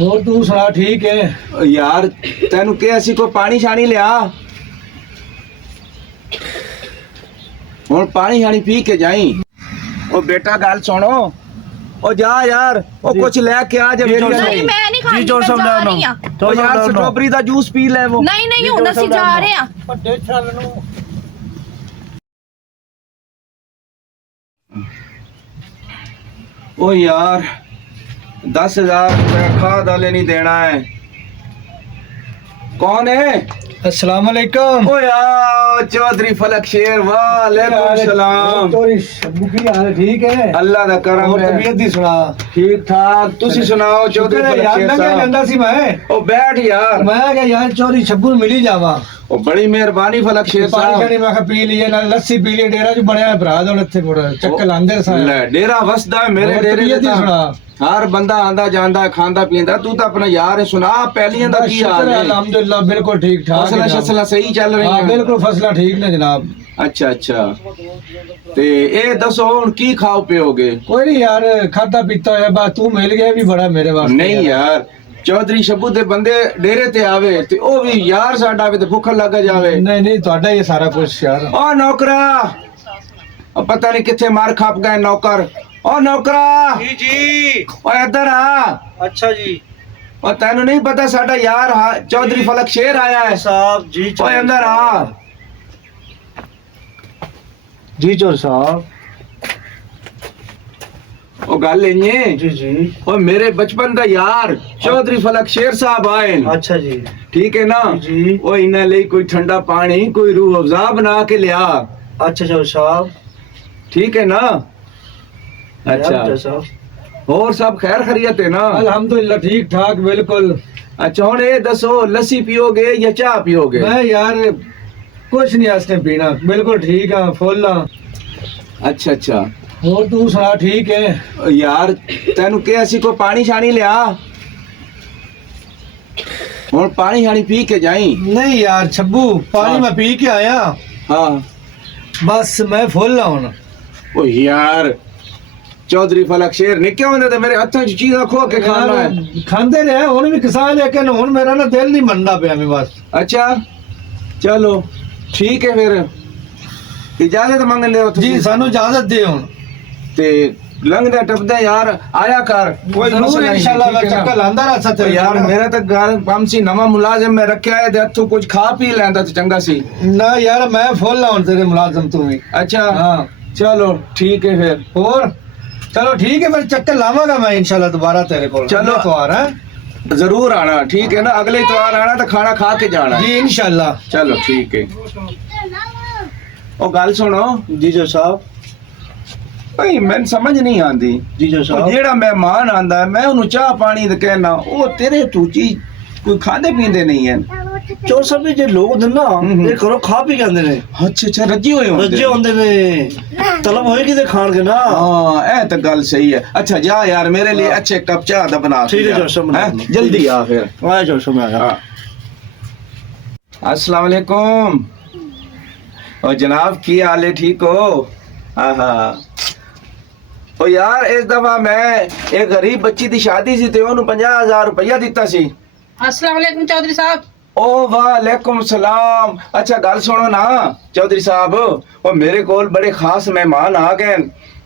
ਹੋਰ ਤੂੰ ਸੁਣਾ ਠੀਕ ਹੈ ਯਾਰ ਤੈਨੂੰ ਕਿ ਅਸੀਂ ਕੋਈ ਪਾਣੀ ਛਾਣੀ ਲਿਆ ਹੁਣ ਪਾਣੀ ਛਾਣੀ ਪੀ ਕੇ ਜਾਈ ਉਹ ਬੇਟਾ ਗੱਲ ਸੁਣੋ ਉਹ ਜਾ ਯਾਰ ਉਹ ਕੁਛ ਲੈ ਕੇ ਆ ਜਾ ਮੇਰੀ ਨਹੀਂ ਮੈਂ ਨਹੀਂ ਖਾਣੀ, ਮੈਂ ਜਾ ਰਹੀ ਹਾਂ। ਉਹ ਯਾਰ ਸਟ੍ਰਾਬੇਰੀ ਦਾ ਜੂਸ ਪੀ ਲੈ ਉਹ ਨਹੀਂ ਨਹੀਂ ਹੁਣ ਅਸੀਂ ਜਾ ਰਹੇ ਹਾਂ। ਵੱਡੇ ਛੱਲ ਨੂੰ ओ यार 10,000 रुपया खाद वाले नहीं देना है कौन है अस्सलाम वालेकुम ओ यार चौधरी फलक शेर वालेकुम सलाम चोरी शब्बू की हाल ठीक है अल्लाह दा करम और है तबीयत दी सुना ठीक ठाक तुसी सुनाओ चौधरी फलक यार शेर मैं क्या साहब कहंदा सी मैं ओ बैठ यार मैं क्या यार चोरी शब्बू मिल ही जावा ओ बड़ी मेहरबानी फलक शेर पानी साहब शानी मैं कहा पी लिए ना लस्सी पी लिए डेरा जो बनया भरा दो इत्थे मुड़ चक्कर लांदे सा ले डेरा वसदा है मेरे और डेरे तबीयत दा दी सुना हर बंदा आंदा जांदा खांदा पींदा तू तो अपना यार है सुना पहलियां दा की हाल है अल्हम्दुलिल्लाह बिल्कुल ठीक ठाक फसला शसला सही चल रही हां है बिल्कुल फसला ठीक ने जनाब अच्छा अच्छा ते ए दसो हुन की खाओ पियोगे कोई नहीं यार खाता पीता है बस तू मिल गया भी बड़ा मेरे वास्ते नहीं यार चौधरी शब्बू दे बंदे डेरे ते आवे ते ओ भी यार साडा आवे ते भूख लग जावे नहीं नहीं ਤੁਹਾਡਾ ये सारा कुछ यार ओ नौकरा ओ पता नहीं किथे मार खाप गए नौकर ओ नौकरा जी जी ओ इधर आ अच्छा जी ओ तैनू नहीं पता साडा यार चौधरी फलक शेर आया है साहब जी ओ अंदर आ जी चोर साहब ओ गल इन्ने जी जी ओ मेरे बचपन दा यार चौधरी फलक शेर साहब आए न। अच्छा जी ठीक है ना जी ओ इन्हां ਲਈ कोई ठंडा पानी कोई रूह अफ़ज़ा बना के लिया अच्छा चोर साहब ठीक है ना अच्छा और सब खैर खैरियत है ना अल्हम्दुलिल्लाह ठीक ठाक बिल्कुल अच्छा हुन ये दसो लस्सी पियोगे या चाह पियोगे मैं यार कुछ नहीं आस्ते पीना बिल्कुल ठीक है फुल हाँ अच्छा अच्छा और तू सुना ठीक है यार तैनू कि ਅਸੀਂ ਕੋਈ ਪਾਣੀ ਛਾਣੀ ਲਿਆ ਹੁਣ ਪਾਣੀ ਛਾਣੀ ਪੀ ਕੇ ਜਾਈ नहीं यार छब्बू पानी हाँ। मैं पी के आया हाँ बस मैं फुल हाँ हुन ओ यार चौधरी फलक शेर निके होंदे ते मेरे हत्थों च चीज़ां खो के खाना है खांदे रहे हुन भी किसान लेकिन हुन मेरा ना दिल नहीं मनदा पिया मैं बस अच्छा चलो ठीक है फिर इजाजत मंगने हो जी सानू इजाजत दे हुन ते लंघदे टपदे यार आया कर कोई जरूर मसला नहीं इंशाल्लाह मैं ठीक है ना? चक्कर लांदा रहा सा तो यार मेरा तो घर काम सी नवा मुलाजिम मैं रखा है ते हथों कुछ खा पी लैंदा ते चंगा सी ना यार मैं फुल हाँ हुन तेरे मुलाजम तू भी अच्छा हाँ चलो ठीक है फिर और चलो ठीक है फिर चक्कर लावांगा मैं इंशाल्लाह दोबारा तेरे को चलो। तो आ रहा है जरूर आना ठीक है ना अगले इतवार आना तो खाना खा के जाना जी इंशाल्लाह चलो ठीक है ओ गल सुनो जी जो साहब भाई मैं समझ नहीं आती जी जो साहब जेड़ा मेहमान आंदा है मैं उन्हें चाह पानी दे कहना ओ तेरे तू चीज कोई खाते पींदे नहीं है चोर साहब जे लोग होंदे ना हम्म। ये करो खा पी के आंदे ने अच्छा अच्छा रजी होए होंदे रज्जे होंदे ने तलब होएगी ते खान के ना हाँ ए तो गल सही है अच्छा जा यार मेरे लिए अच्छे कप चाह दा बना के ठीक है, जा, जो सब बना हैं? दूँ। जल्दी आ फिर आया चोर साहब मैं आया हाँ। अस्सलाम वालेकुम ओ जनाब की हाल है ठीक हो हाँ हाँ ओ यार इस दफा मैं एक गरीब बच्ची दी शादी सी ते ओनू 50,000 रुपया दिता सी अस्सलाम वालेकुम चौधरी साहब ओ वालेकुम सलाम अच्छा गल सुनो ना चौधरी साहब ओ मेरे कोल बड़े खास मेहमान आ गए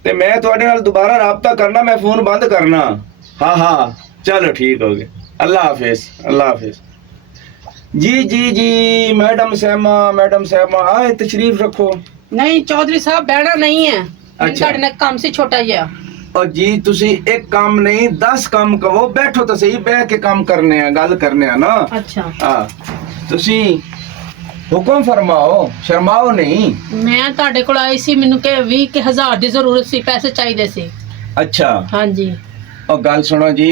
ते मैं तुहाडे नाल दोबारा राबता करना मैं फोन बंद करना हाँ हाँ चलो ठीक हो गया अल्लाह हाफिज जी जी जी मैडम सहमा आए तशरीफ रखो नहीं चौधरी साहब बैठना नहीं है अच्छा। अच्छा काम से छोटा जिहा और जी तुसी एक काम नहीं 10 काम कहो बैठो तो सही बह के काम करने हैं गल करने हैं ना अच्छा हाँ तुसी हुक्म फरमाओ शर्माओ नहीं मैं ਤੁਹਾਡੇ ਕੋਲ ਆਈ ਸੀ ਮੈਨੂੰ ਕਿ 20,000 ਦੀ ਜ਼ਰੂਰਤ ਸੀ ਪੈਸੇ ਚਾਹੀਦੇ ਸੀ अच्छा ਹਾਂਜੀ और गल सुनो जी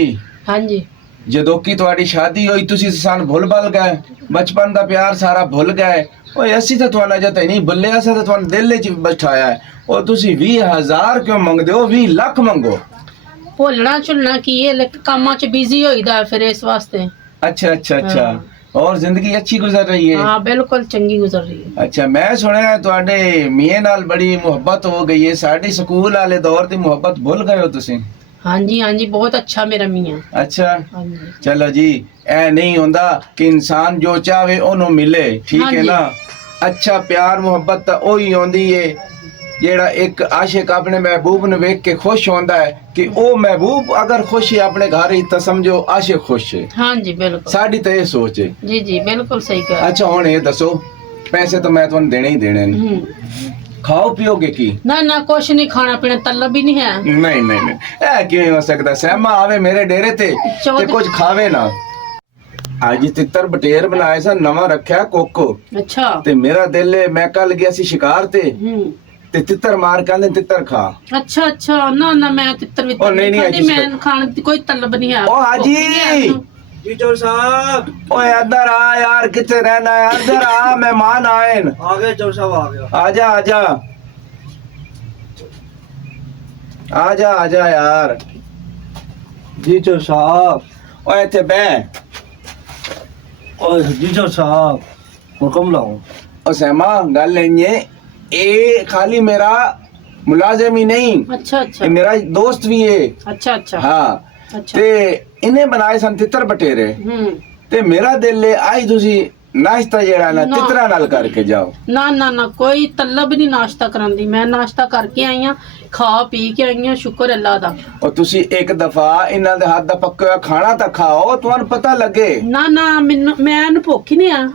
ਹਾਂਜੀ ਜਦੋਂ ਕੀ ਤੁਹਾਡੀ ਸ਼ਾਦੀ ਹੋਈ ਤੁਸੀਂ ਸਾਨੂੰ ਭੁੱਲ ਭਲ ਗਏ ਬਚਪਨ ਦਾ ਪਿਆਰ ਸਾਰਾ ਭੁੱਲ ਗਏ ਓਏ ਅਸੀਂ ਤਾਂ ਤੁਹਾਨੂੰ ਅਜੇ ਤੱਕ ਨਹੀਂ ਭੁੱਲੇ ਅਸੀਂ ਤਾਂ ਤੁਹਾਨੂੰ ਦਿਲ 'ਚ ਬਿਠਾਇਆ ਹੈ ਉਹ ਤੁਸੀਂ 20,000 ਕਿਉਂ ਮੰਗਦੇ ਹੋ 20 ਲੱਖ ਮੰਗੋ ਭੁੱਲਣਾ ਝੁੱਲਣਾ ਕੀ ਹੈ ਲੇਕਿਨ ਕੰਮਾਂ 'ਚ ਬਿਜ਼ੀ ਹੋਈਦਾ ਫਿਰ ਇਸ ਵਾਸਤੇ अच्छा अच्छा अच्छा और जिंदगी अच्छी गुजर रही है ਹਾਂ ਬਿਲਕੁਲ ਚੰਗੀ ਗੁਜ਼ਰ ਰਹੀ ਹੈ अच्छा मैं सुनिया ਤੁਹਾਡੇ ਮੀਆਂ ਨਾਲ ਬੜੀ ਮੁਹੱਬਤ ਹੋ ਗਈ ਹੈ ਸਾਡੀ ਸਕੂਲ ਵਾਲੇ ਦੌਰ ਦੀ ਮੁਹੱਬਤ ਭੁੱਲ ਗਏ ਹੋ ਤੁਸੀਂ ਹਾਂਜੀ ਹਾਂਜੀ ਬਹੁਤ ਅੱਛਾ ਮੇਰਾ ਮੀਆਂ। ਅੱਛਾ ਹਾਂਜੀ ਚਲੋ ਜੀ, ਇਹ ਨਹੀਂ ਹੁੰਦਾ ਕਿ ਇਨਸਾਨ ਜੋ ਚਾਹੇ ਉਹਨੂੰ ਮਿਲੇ, ਠੀਕ ਹੈ ਹਾਂਜੀ। ਨਾ। ਅੱਛਾ ਪਿਆਰ ਮੁਹੱਬਤ ਤਾਂ ਉਹੀ ਆਉਂਦੀ ਏ ਜਿਹੜਾ ਇੱਕ ਆਸ਼ਿਕ ਆਪਣੇ ਮਹਿਬੂਬ ਨੂੰ ਵੇਖ ਕੇ ਖੁਸ਼ ਹੁੰਦਾ ਹੈ ਕਿ ਉਹ ਮਹਿਬੂਬ ਅਗਰ ਖੁਸ਼ ਹੈ ਆਪਣੇ ਘਰ ਹੀ ਤਾਂ ਸਮਝੋ ਆਸ਼ਿਕ ਖੁਸ਼ ਹੈ। ਹਾਂਜੀ ਬਿਲਕੁਲ ਸਾਡੀ ਤਾਂ ਇਹ ਸੋਚ ਹੈ। ਜੀ ਜੀ ਬਿਲਕੁਲ ਸਹੀ ਕਹਿ ਰਹੇ ਅੱਛਾ ਹੁਣ ਇਹ ਦੱਸੋ, ਪੈਸੇ ਤਾਂ ਮੈਂ ਤੁਹਾਨੂੰ ਦੇਣੇ ਹੀ ਦੇਣੇ ਨੇ, ਹੂੰ। ਖਾਓ ਪੀਓਗੇ ਕੀ? ਨਾ ਨਾ ਕੁਛ ਨਹੀਂ ਖਾਣਾ ਪੀਣਾ, ਤਲਬ ਹੀ ਨਹੀਂ ਹੈ। ਨਹੀਂ ਨਹੀਂ ਨਹੀਂ, ਇਹ ਕਿਵੇਂ ਹੋ ਸਕਦਾ? ਸਹਿਮਾ ਆਵੇ ਮੇਰੇ ਡੇਰੇ ਤੇ ਕੁਝ ਖਾਵੇ ਨਾ। ਅੱਜ ਤਿੱਤਰ ਬਟੇਰ ਬਣਾਏ ਸਨ, ਨਵਾਂ ਰੱਖਿਆ ਕੋਕੋ, ਅੱਛਾ ਤੇ ਮੇਰਾ ਦਿਲ ਏ, ਮੈਂ ਕੱਲ ਗਿਆ ਸੀ ਸ਼ਿਕਾਰ ਤੇ ਹੂੰ। ਤੇ ਤਿੱਤਰ ਮਾਰ ਕਹਿੰਦੇ ਤਿੱਤਰ ਖਾ। ਅੱਛਾ ਅੱਛਾ ਨਾ ਨਾ ਮੈਂ ਤਿੱਤਰ ਵੀ ਉਹ ਨਹੀਂ, ਨਹੀਂ, ਖਾਂਦੀ, ਅੱਜ ਮੈਂ ਖਾਣ ਦੀ ਕੋਈ ਤਲਬ ਨਹੀਂ ਹੈ। ਉਹ ਹਾਜੀ ਜੀ ਚੋਰ ਸਾਹਿਬ ਓਏ ਇੱਧਰ ਆ ਯਾਰ, ਕਿੱਥੇ ਰਹਿਣਾ ਹੈ? ਇੱਧਰ ਆ, ਮਹਿਮਾਨ ਆਏ ਨੇ। ਆ ਗਏ ਚੋਰ ਸਾਹਿਬ, ਆ ਗਿਆ। ਆਜਾ ਆਜਾ ਆਜਾ ਆਜਾ ਯਾਰ। ਜੀ ਚੋਰ ਸਾਹਿਬ, ਓਏ ਇੱਥੇ ਬਹਿ। ਓਏ ਜੀ ਚੋਰ ਸਾਹਿਬ ਹੁਕਮ ਲਾਓ। ਓ ਸਹਿਮਾ ਗੱਲ ਇੰਨੇ, ਇਹ ਖਾਲੀ ਮੇਰਾ ਮੁਲਾਜ਼ਮ ਹੀ ਨਹੀਂ, ਅੱਛਾ ਅੱਛਾ ਇਹ ਮੇਰਾ ਦੋਸਤ ਵੀ ਹੈ। ਅੱਛਾ ਅੱਛਾ ਹਾਂ ਅੱਛਾ ਤੇ ਇਹਨੇ ਬਣਾਏ ਸਨ ਤਿੱਤਰ ਬਟੇਰੇ, ਹੂੰ। ਤੇ ਮੇਰਾ ਦਿਲ ਏ ਆਈ ਤੁਸੀਂ ਨਾਸ਼ਤਾ ਜਿਹੜਾ ਨਾ ਨਾ। ਤਿੱਤਰਾਂ ਨਾਲ ਕਰਕੇ ਜਾਓ। ਨਾ ਨਾ ਨਾ ਕੋਈ ਤਲਬ ਨਹੀਂ ਨਾਸ਼ਤਾ ਕਰਨ ਦੀ, ਮੈਂ ਨਾਸ਼ਤਾ ਕਰਕੇ ਆਈ ਆ, ਖਾ ਪੀ ਕੇ ਆਈ ਆ, ਸ਼ੁਕਰ ਅੱਲਾ ਦਾ। ਔਰ ਤੁਸੀਂ ਇੱਕ ਦਫਾ ਇਹਨਾਂ ਦੇ ਹੱਥ ਦਾ ਪੱਕਾ ਹੋਇਆ ਖਾਣਾ ਤਾਂ ਖਾਓ, ਤੁਹਾਨੂੰ ਪਤਾ ਲੱਗੇ। ਨਾ ਨਾ ਮੈਨੂੰ ਭੁੱਖ ਹੀ ਨਹੀਂ ਆ।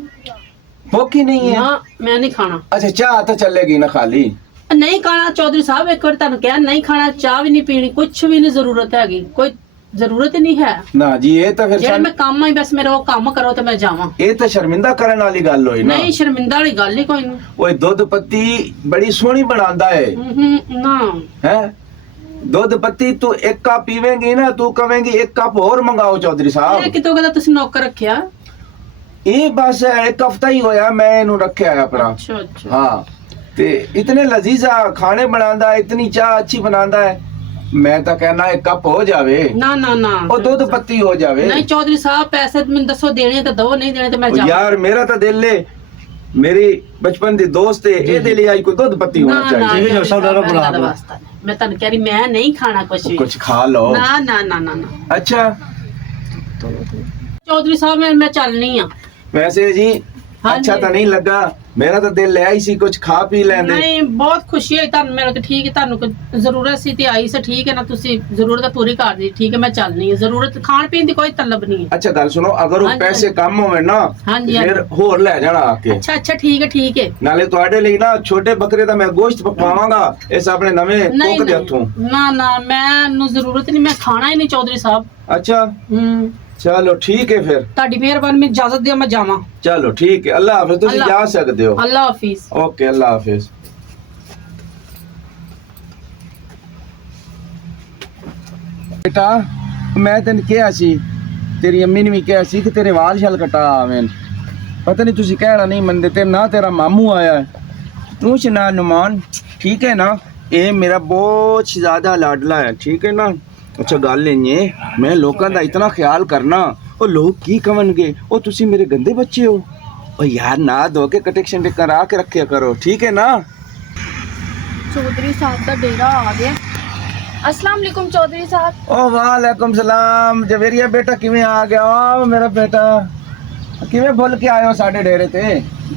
ਭੁੱਖ ਹੀ ਨਹੀਂ ਹੈ? ਨਾ ਮੈਂ ਨਹੀਂ ਖਾਣਾ। ਅੱਛਾ ਚਾਹ ਤਾਂ ਚੱਲੇਗੀ ਨਾ ਖਾਲੀ? ਨਹੀਂ ਖਾਣਾ ਚੌਧਰੀ ਸਾਹਿਬ, ਇੱਕ ਵਾਰ ਤੁਹਾਨੂੰ ਕਿਹਾ ਨਹੀਂ ਖਾਣਾ, ਚਾਹ ਵੀ ਨਹੀਂ ਪੀਣੀ, ਕੁਛ ਵੀ ਨਹੀਂ ਜ਼ਰੂਰਤ ਹੈਗੀ, ਕੋਈ ਜ਼ਰੂਰਤ ਹੀ ਨਹੀਂ ਹੈ। ਨਾ ਜੀ ਇਹ ਤਾਂ ਫਿਰ ਜਿਹੜਾ ਮੈਂ ਕੰਮ ਆਈ ਬਸ ਮੇਰਾ ਉਹ ਕੰਮ ਕਰੋ ਤੇ ਮੈਂ ਜਾਵਾਂ। ਇਹ ਤਾਂ ਸ਼ਰਮਿੰਦਾ ਕਰਨ ਵਾਲੀ ਗੱਲ ਹੋਈ ਨਾ। ਨਹੀਂ ਸ਼ਰਮਿੰਦਾ ਵਾਲੀ ਗੱਲ ਹੀ ਕੋਈ ਨਹੀਂ। ਓਏ ਦੁੱਧ ਪੱਤੀ ਬੜੀ ਸੋਹਣੀ ਬਣਾਉਂਦਾ ਏ ਨਾ ਹੈ। ਦੁੱਧ ਪੱਤੀ ਤੂੰ ਇੱਕ ਕੱਪ ਪੀਵੇਂਗੀ ਨਾ, ਤੂੰ ਕਵੇਂਗੀ ਇੱਕ ਕੱਪ ਹੋਰ ਮੰਗਾਓ ਚੌਧਰੀ ਇਹ ਸਾਹਿਬ। ਕਿਤੋਂ ਕਹਿੰਦਾ ਤੁਸੀਂ ਨੌਕਰ ਰੱਖਿਆ? ਇਹ ਬਸ ਇੱਕ ਹਫਤਾ ਹੀ ਹੋਇਆ ਮੈਂ ਇਹਨੂੰ ਰੱਖਿਆ ਹੈ ਆਪਣਾ। ਅੱਛਾ ਅੱਛਾ ਹਾਂ ਤੇ ਇਤਨੇ ਲਜ਼ੀਜ਼ਾ ਖਾਣੇ ਬਣਾਉਂਦਾ, ਇਤਨੀ ਚਾਹ ਅੱਛੀ ਬਣਾਉਂਦਾ ਹੈ। ਮੈਂ ਤਾਂ ਕਹਿਣਾ ਇੱਕ ਕੱਪ ਹੋ ਜਾਵੇ, ਨਾ ਨਾ ਨਾ ਉਹ ਦੁੱਧ ਪੱਤੀ ਹੋ ਜਾਵੇ। ਨਹੀਂ ਚੌਧਰੀ ਸਾਹਿਬ ਪੈਸੇ ਮੈਨੂੰ ਦੱਸੋ, ਦੇਣੇ ਤਾਂ ਦੋ, ਨਹੀਂ ਦੇਣੇ ਤੇ ਮੈਂ ਉਹ ਜਾਵਾਂ। ਯਾਰ ਮੇਰਾ ਤਾਂ ਦਿਲ ਏ, ਮੇਰੀ ਬਚਪਨ ਦੀ ਦੋਸਤ ਏ, ਇਹਦੇ ਲਈ ਆਈ ਕੋਈ ਦੁੱਧ ਪੱਤੀ ਹੋਣਾ ਚਾਹੀਦਾ। ਜੀ, ਸੌਦਾ ਦਾ ਬਣਾ ਦਿਓ। ਮੈਂ ਤੁਹਾਨੂੰ ਕਹਿ ਰਹੀ ਮੈਂ ਨਹੀਂ ਖਾਣਾ ਕੁਛ ਵੀ। ਕੁਝ ਖਾ ਲਓ। ਨਾ ਨਾ ਨਾ ਨਾ ਨਾ ਅੱਛਾ ਚੌਧਰੀ ਸਾਹਿਬ ਮੈਂ ਚੱਲਣੀ ਆ। ਵੈਸੇ ਜੀ ਹਾਂਜੀ। ਅੱਛਾ ਤਾਂ ਨਹੀਂ ਲੱਗਾ, ਮੇਰਾ ਤਾਂ ਦਿਲ ਲੈ ਆਈ ਸੀ ਕੁਝ ਖਾ ਪੀ ਲੈਂਦੇ। ਨਹੀਂ ਬਹੁਤ ਖੁਸ਼ੀ ਹੋਈ ਤੁਹਾਨੂੰ ਮਿਲ ਕੇ, ਠੀਕ ਹੈ ਤੁਹਾਨੂੰ ਕੋਈ ਜ਼ਰੂਰਤ ਸੀ ਤੇ ਆਈ ਸੀ, ਠੀਕ ਹੈ ਨਾ, ਤੁਸੀਂ ਜ਼ਰੂਰਤ ਪੂਰੀ ਕਰ ਦੀ, ਠੀਕ ਹੈ ਮੈਂ ਚੱਲਣੀ ਹੈ। ਜ਼ਰੂਰਤ ਖਾਣ ਪੀਣ ਦੀ ਕੋਈ ਤਲਬ ਨਹੀਂ ਹੈ। ਅੱਛਾ ਗੱਲ ਸੁਣੋ, ਅਗਰ ਉਹ ਹਾਂਜੀ, ਪੈਸੇ ਕੰਮ ਹੋਵੇ ਨਾ ਹਾਂਜੀ, ਫਿਰ ਹੋਰ ਲੈ ਜਾਣਾ ਆ ਕੇ। ਅੱਛਾ ਅੱਛਾ ਠੀਕ ਹੈ ਠੀਕ ਹੈ। ਨਾਲੇ ਤੁਹਾਡੇ ਲਈ ਨਾ ਛੋਟੇ ਬੱਕਰੇ ਦਾ ਮੈਂ ਗੋਸ਼ਤ ਪਕਵਾਵਾਂਗਾ ਇਸ ਆਪਣੇ ਨਵੇਂ ਨਹੀਂ ਕੁੱਕ ਦੇ ਨਹੀਂ ਹੱਥੋਂ। ਨਾ ਨਾ ਮੈਨੂੰ ਜ਼ਰੂਰਤ ਨਹੀਂ, ਮੈਂ ਖਾਣਾ ਹੀ ਨਹੀਂ ਚੌਧਰੀ ਸਾਹਿਬ। ਅੱਛਾ ਚਲੋ ਠੀਕ ਹੈ ਫਿਰ, ਤੁਹਾਡੀ ਮਿਹਰਬਾਨੀ, ਮੈਨੂੰ ਇਜਾਜ਼ਤ ਦਿਓ ਮੈਂ ਜਾਵਾਂ। ਚਲੋ ਠੀਕ ਹੈ, ਅੱਲਾ ਹਾਫਿਜ਼। ਤੁਸੀਂ ਅੱਲਾ- ਜਾ ਸਕਦੇ ਹੋ। ਅੱਲਾ ਹਾਫਿਜ਼। ਓਕੇ ਅੱਲਾ ਹਾਫਿਜ਼। ਬੇਟਾ ਮੈਂ ਤੈਨੂੰ ਕਿਹਾ ਸੀ, ਤੇਰੀ ਅੰਮੀ ਨੇ ਵੀ ਕਿਹਾ ਸੀ ਕਿ ਤੇਰੇ ਵਾਲ ਛਲ ਕਟਾ ਆਵੇਂ। ਪਤਾ ਨਹੀਂ ਤੁਸੀਂ ਕਹਿਣਾ ਨਹੀਂ ਮੰਨਦੇ, ਤੇ ਨਾ ਤੇਰਾ ਮਾਮੂ ਆਇਆ ਹੈ। ਤੂੰ ਸੁਣਾ ਨੁਮਾਨ, ਠੀਕ ਹੈ ਨਾ? ਇਹ ਮੇਰਾ ਬਹੁਤ ਜ਼ਿਆਦਾ ਲਾਡਲਾ ਹੈ, ਠੀਕ ਹੈ ਨਾ? ਅੱਛਾ ਗੱਲ ਨਹੀਂ ਹੈ, ਮੈਂ ਲੋਕਾਂ ਦਾ ਇਤਨਾ ਖਿਆਲ ਕਰਨਾ, ਉਹ ਲੋਕ ਕੀ ਕਹਣਗੇ, ਉਹ ਤੁਸੀਂ ਮੇਰੇ ਗੰਦੇ ਬੱਚੇ ਹੋ। ਉਹ ਯਾਰ ਨਾ ਧੋ ਕੇ ਕਟੈਕਸ਼ਨ ਟਿਕ ਕਰਾ ਕੇ ਰੱਖਿਆ ਕਰੋ, ਠੀਕ ਹੈ ਨਾ? चौधरी साहब का डेरा आ गया। अस्सलाम वालेकुम चौधरी साहब। ओ वालेकुम सलाम जवेरिया बेटा, किवें आ गया? ओ मेरा बेटा किवें भुल के आयो साडे डेरे ते?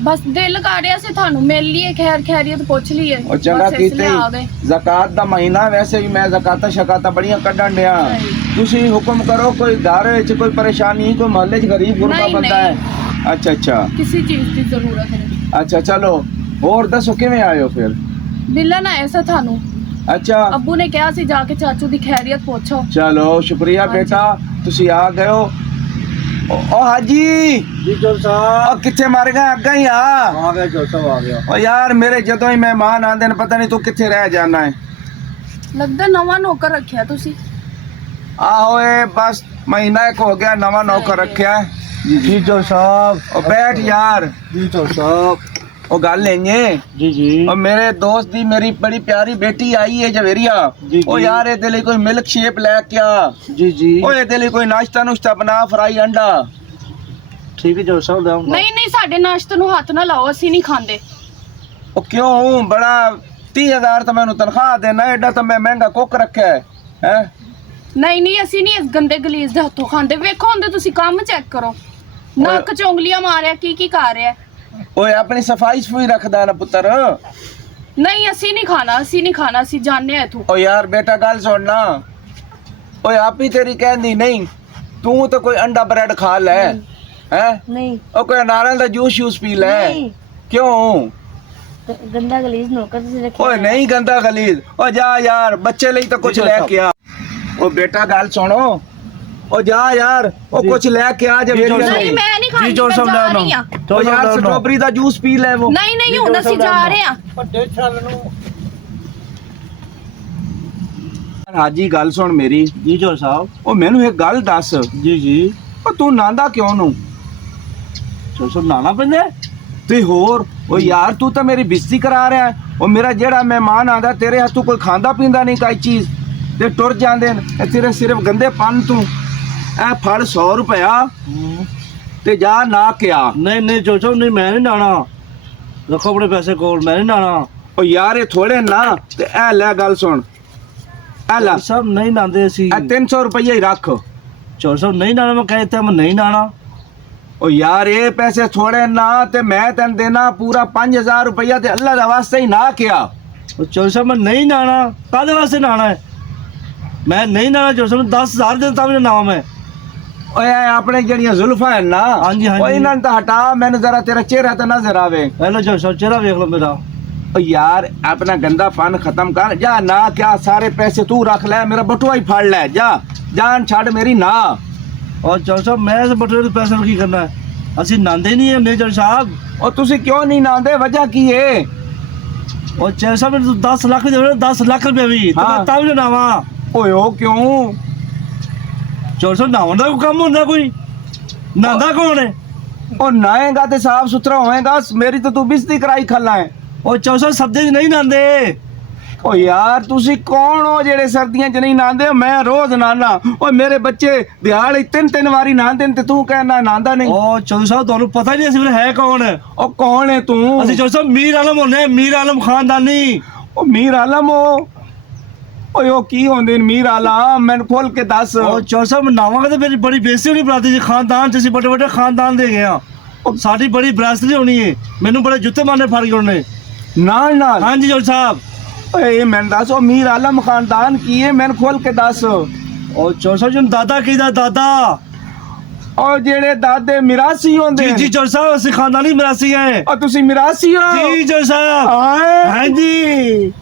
बस दिल कर रहा से थानू मिल लिए, खैर खैरियत पूछ लिए। ओ चंगा बस इसलिए आ कीते, गए। ज़कात दा महीना, वैसे भी मैं ज़काता शकाता बड़ियां कढण दिया। सही। तुसी हुक्म करो, कोई घर विच कोई परेशानी, कोई मोहल्ले च गरीब गुरबा नहीं, बंदा है? नहीं। अच्छा अच्छा किसी चीज की जरूरत नहीं। अच्छा चलो और दसो किवें आयो फिर? मिलन आए सा थानू, अच्छा अब्बू ने कहा सी जाके चाचू दी खैरियत पूछो। चलो शुक्रिया हाँ जी। बेटा, तुसी आ गए हो। ओ हाजी जी चोर साहब, ओ किथे मर गए? अग्गा ही आ गए चोर साहब, आ गया। ओ यार मेरे जदों ही मेहमान आंदे ने, पता नहीं तू किथे रह जाना है। लगदा नवा नौकर रखिया तुसी। आहो ए बस महीना एक हो गया नवा नौकर रखा है। जी चोर साहब, ओ बैठ यार, जी चोर साहब। ओ गल नहीं है। जी जी। और मेरे दोस्त दी मेरी बड़ी प्यारी बेटी आई है जवेरिया। जी, ओ जी। यार ए लिए कोई मिल्क शेप लेके आ। जी जी। ओ ए लिए कोई नाश्ता नुश्ता बना, फ्राई अंडा। ठीक है चोर साहब, लाऊंगा। नहीं नहीं, साडे नाश्ते नु हाथ ना लाओ, असी नहीं खांदे। ओ क्यों हूँ बड़ा 30,000 तो मैंने तनख्वाह देना, एडा तो मैं महंगा कुक रखा है। ਨਹੀਂ ਨਹੀਂ, ਅਸੀਂ ਨਹੀਂ ਇਸ ਗੰਦੇ ਗਲੀਜ਼ ਦੇ ਹੱਥੋਂ ਖਾਂਦੇ। ਵੇਖੋ ਹੁੰਦੇ ਤੁਸੀਂ ਕੰਮ ਚੈੱਕ ਕਰੋ, ਨੱਕ ਚ ਉਂਗਲੀਆਂ ਮਾਰਿਆ, ਕੀ ਕਰ ਰਿਹਾ। ਓਏ ਆਪਣੀ ਸਫਾਈ ਸਫੂਈ ਰੱਖਦਾ ਨਾ ਪੁੱਤਰ। ਨਹੀਂ ਅਸੀਂ ਨਹੀਂ ਖਾਣਾ, ਅਸੀਂ ਜਾਣਦੇ ਆ ਇੱਥੋਂ। ਓ ਯਾਰ ਬੇਟਾ ਗੱਲ ਸੁਣ ਨਾ। ਓਏ ਆਪ ਹੀ ਤੇਰੀ ਕਹਿੰਦੀ ਨਹੀਂ, ਤੂੰ ਤਾਂ ਕੋਈ ਅੰਡਾ ਬ੍ਰੈਡ ਖਾ ਲੈ ਹੈ। ਨਹੀਂ ਉਹ ਕੋਈ ਨਾਰਲ ਦਾ ਜੂਸ ਪੀ ਲੈ। ਨਹੀਂ। ਕਿਉਂ? ਗੰਦਾ ਗਲੀਜ਼ ਨੌਕਰ ਤੁਸੀਂ ਰੱਖਿਆ ਓਏ ਨਹੀਂ ਗੰਦਾ ਗਲੀਜ਼। ਓ ਜਾ ਯਾਰ, ਬੱਚੇ ਲਈ ਤਾਂ ਕੁਝ ਲੈ ਕੇ ਆ। ਓ ਬੇਟਾ ਗੱਲ ਸੁਣੋ, ਓ ਜਾ ਯਾਰ, ਉਹ ਕੁਝ ਲੈ ਕੇ ਆ। ਨਹੀਂ ਮੈਂ ਨਹੀਂ ਖਾਣੀ, ਮੈਂ ਜਾ ਰਹੀ ਆ। ਓ ਯਾਰ ਸਟ੍ਰਾਬੇਰੀ ਦਾ ਜੂਸ ਪੀ ਲੈ। ਉਹ ਨਹੀਂ ਹੁਣ ਅਸੀਂ ਜਾ ਰਹੇ ਆ। ਵੱਡੇ ਛੱਲ ਨੂੰ ਹਾਜੀ ਗੱਲ ਸੁਣ ਮੇਰੀ। ਜੀ ਚੋਰ ਸਾਹਿਬ। ਉਹ ਮੈਨੂੰ ਇੱਕ ਗੱਲ ਦੱਸ, ਜੀ ਜੀ। ਉਹ ਤੂੰ ਨਾਂਦਾ ਕਿਉਂ ਨੂੰ? ਚੋਰ ਸਾਹਿਬ ਨਾਣਾ ਪੈਂਦਾ? ਤੇ ਹੋਰ ਉਹ ਯਾਰ ਤੂੰ ਤਾਂ ਮੇਰੀ ਬੇਇੱਜ਼ਤੀ ਕਰਾ ਰਿਹਾ। ਉਹ ਮੇਰਾ ਜਿਹੜਾ ਮਹਿਮਾਨ ਆਂਦਾ ਤੇਰੇ ਹੱਥੋਂ ਕੋਈ ਖਾਂਦਾ ਪੀਂਦਾ ਨਹੀਂ ਕੋਈ ਚੀਜ਼, ਤੇ ਟੁਰ ਜਾਂਦੇ ਨੇ। ਇਹ ਤੇਰੇ ਸਿਰਫ ਗੰਦੇ ਪੰਨ ਤੂੰ। ਇਹ ਫੜ 100 ਰੁਪਇਆ ਤੇ ਜਾ ਨਾ ਕਿਆ। ਨਹੀਂ ਚੋਰ ਸਾਹਿਬ ਨਹੀਂ, ਮੈਂ ਨਹੀਂ ਨਾਣਾ। ਰੱਖੋ ਆਪਣੇ ਪੈਸੇ ਕੋਲ, ਮੈਂ ਨਹੀਂ ਨਾਣਾ। ਉਹ ਯਾਰ ਇਹ ਥੋੜੇ ਨਾ, ਤੇ ਇਹ ਲੈ ਗੱਲ ਸੁਣ, ਇਹ ਲੈ ਸਭ ਨਹੀਂ ਨਾਂਦੇ ਅਸੀਂ। ਇਹ 300 ਰੁਪਇਆ ਹੀ ਰੱਖ। ਚੋਰ ਸਾਹਿਬ ਨਹੀਂ ਨਾਣਾ, ਮੈਂ ਕਹਿ ਦਿੱਤਾ ਮੈਂ ਨਹੀਂ ਨਾਣਾ। ਉਹ ਯਾਰ ਇਹ ਪੈਸੇ ਥੋੜੇ ਨਾ, ਤੇ ਮੈਂ ਤੈਨੂੰ ਦੇਣਾ ਪੂਰਾ 5000 ਰੁਪਇਆ, ਤੇ ਅੱਲਾ ਦਾ ਵਾਸਤੇ ਹੀ ਨਾ ਕਿਆ। ਉਹ ਚੋਰ ਸਾਹਿਬ ਮੈਂ ਨਹੀਂ ਨਾਣਾ, ਕਾਹਦੇ ਵਾਸਤੇ ਨਾਣਾ ਹੈ? ਮੈਂ ਨਹੀਂ ਨਾਣਾ ਚੋਰ ਸਾਹਿਬ, 10,000 ਦੇ ਤਾਂ ਮੇਰਾ ਨਾਮ ਹੈ। ਓਏ ਆਪਣੇ ਜਿਹੜੀਆਂ ਜ਼ੁਲਫਾਂ ਹਨ ਨਾ, ਹਾਂਜੀ। ਉਹ ਇਹਨਾਂ ਨੂੰ ਤਾਂ ਹਟਾ, ਮੈਨੂੰ ਜ਼ਰਾ ਤੇਰਾ ਚਿਹਰਾ ਤਾਂ ਨਜ਼ਰ ਆਵੇ। ਪਹਿਲਾਂ ਚੋਰ ਸਾਹਿਬ ਚਿਹਰਾ ਵੇਖ ਲਓ ਮੇਰਾ। ਓ ਯਾਰ ਆਪਣਾ ਗੰਦਾ ਫਨ ਖਤਮ ਕਰ। ਜਾ ਨਾ ਕਿਆ, ਸਾਰੇ ਪੈਸੇ ਤੂੰ ਰੱਖ ਲੈ, ਮੇਰਾ ਬਟੂਆ ਹੀ ਫੜ ਲੈ। ਜਾ ਜਾਨ ਛੱਡ ਮੇਰੀ ਨਾ। ਔਰ ਚੋਰ ਸਾਹਿਬ ਮੈਂ ਇਸ ਬਟੂਏ ਦੇ ਪੈਸੇ ਨੂੰ ਕੀ ਕਰਨਾ ਹੈ? ਅਸੀਂ ਨਾਂਦੇ ਨਹੀਂ ਹਾਂ ਚੋਰ ਸਾਹਿਬ। ਉਹ ਤੁਸੀਂ ਕਿਉਂ ਨਹੀਂ ਨਾਂਦੇ, ਵਜ੍ਹਾ ਕੀ ਏ? ਉਹ ਚੋਰ ਸਾਹਿਬ ਮੈਨੂੰ 10 ਲੱਖ ਦੇ 10 ਲੱਖ ਰੁਪਏ ਵੀ ਤੇ ਮੈਂ ਤਾਂ ਵੀ ਨਾਵਾਂ। ਓਏ ਉਹ ਕਿਉਂ? ਚੋਰ ਸਾਹਿਬ ਨਾਵਣ ਦਾ ਕੋਈ ਕੰਮ ਹੁੰਦਾ? ਕੋਈ ਨਾਂਦਾ ਕੌਣ ਹੈ? ਉਹ ਨਾਏਗਾ ਤੇ ਸਾਫ ਸੁਥਰਾ ਹੋਏਗਾ। ਮੇਰੀ ਤਾਂ ਤੂੰ ਬਿਸਤੀ ਕਰਾਈ ਖੱਲਾ ਹੈ। ਉਹ ਚੋਰ ਸਾਹਿਬ ਸਬਜ਼ੀ 'ਚ ਨਹੀਂ ਨਾਂਦੇ। ਓ ਯਾਰ ਤੁਸੀਂ ਕੌਣ ਹੋ ਜਿਹੜੇ ਸਰਦੀਆਂ 'ਚ ਨਹੀਂ ਨਾਂਦੇ? ਮੈਂ ਰੋਜ਼ ਨਾਨਾ। ਓਏ ਮੇਰੇ ਬੱਚੇ ਦਿਹਾੜੀ 3 ਵਾਰੀ ਨਾਂਦੇ ਨੇ, ਤੇ ਤੂੰ ਕਹਿਣਾ ਨਾਂਦਾ ਨਹੀਂ। ਉਹ ਚੋਰ ਸਾਹਿਬ ਤੁਹਾਨੂੰ ਪਤਾ ਹੀ ਨਹੀਂ ਅਸੀਂ ਫਿਰ ਹੈ ਕੌਣ? ਉਹ ਕੌਣ ਹੈ ਤੂੰ? ਅਸੀਂ ਚੋਰ ਸਾਹਿਬ ਮੀਰ ਆਲਮ ਹੁੰਦੇ, ਮੀਰ ਆਲਮ ਖਾਨਦਾਨੀ। ਉਹ ਮੀਰ ਆਲਮ ਹੋ? ਓਏ ਉਹ ਕੀ ਹੁੰਦੇ ਨੇ ਮੀਰ ਆਲਮ? ਮੈਨੂੰ ਖੋਲ ਕੇ ਦੱਸ। ਉਹ ਚੋਰ ਸਾਹਿਬ ਨਾਵਾਂਗੇ ਤਾਂ ਮੇਰੀ ਬੜੀ ਬੇਇੱਜ਼ਤੀ ਹੋਣੀ ਬਰਾਦਰੀ ਜੀ। ਖਾਨਦਾਨ 'ਚ ਅਸੀਂ ਵੱਡੇ ਖਾਨਦਾਨ ਦੇ ਗਏ ਆ। ਸਾਡੀ ਬੜੀ ਵਿਰਾਸਤ ਹੋਣੀ ਹੈ। ਮੈਨੂੰ ਬੜੇ ਜੁੱਤੇ ਮਾਰਨੇ ਫੜ ਗਏ ਉਹਨੇ ਨਾਲ। ਹਾਂਜੀ ਚੋਰ ਸਾਹਿਬ। ਓਏ ਮੈਨੂੰ ਦੱਸ, ਉਹ ਮੀਰ ਆਲਮ ਖਾਨਦਾਨ ਕੀ ਹੈ? ਮੈਨੂੰ ਖੋਲ ਕੇ ਦੱਸ। ਉਹ ਚੋਰ ਸਾਹਿਬ ਜੀ ਦਾਦਾ ਕਿਹਦਾ ਦਾਦਾ? ਉਹ ਜਿਹੜੇ ਦਾਦੇ ਮਿਰਾਸੀ ਹੁੰਦੇ ਜੀ ਚੋਰ ਸਾਹਿਬ ਅਸੀਂ ਖਾਨਦਾਨੀ ਮਿਰਾਸੀ ਹੈ। ਉਹ ਤੁਸੀਂ ਮਿਰਾਸੀ ਹੋ? ਜੀ ਚੋਰ ਸਾਹਿਬ। ਹਾਂ ਹਾਂਜੀ।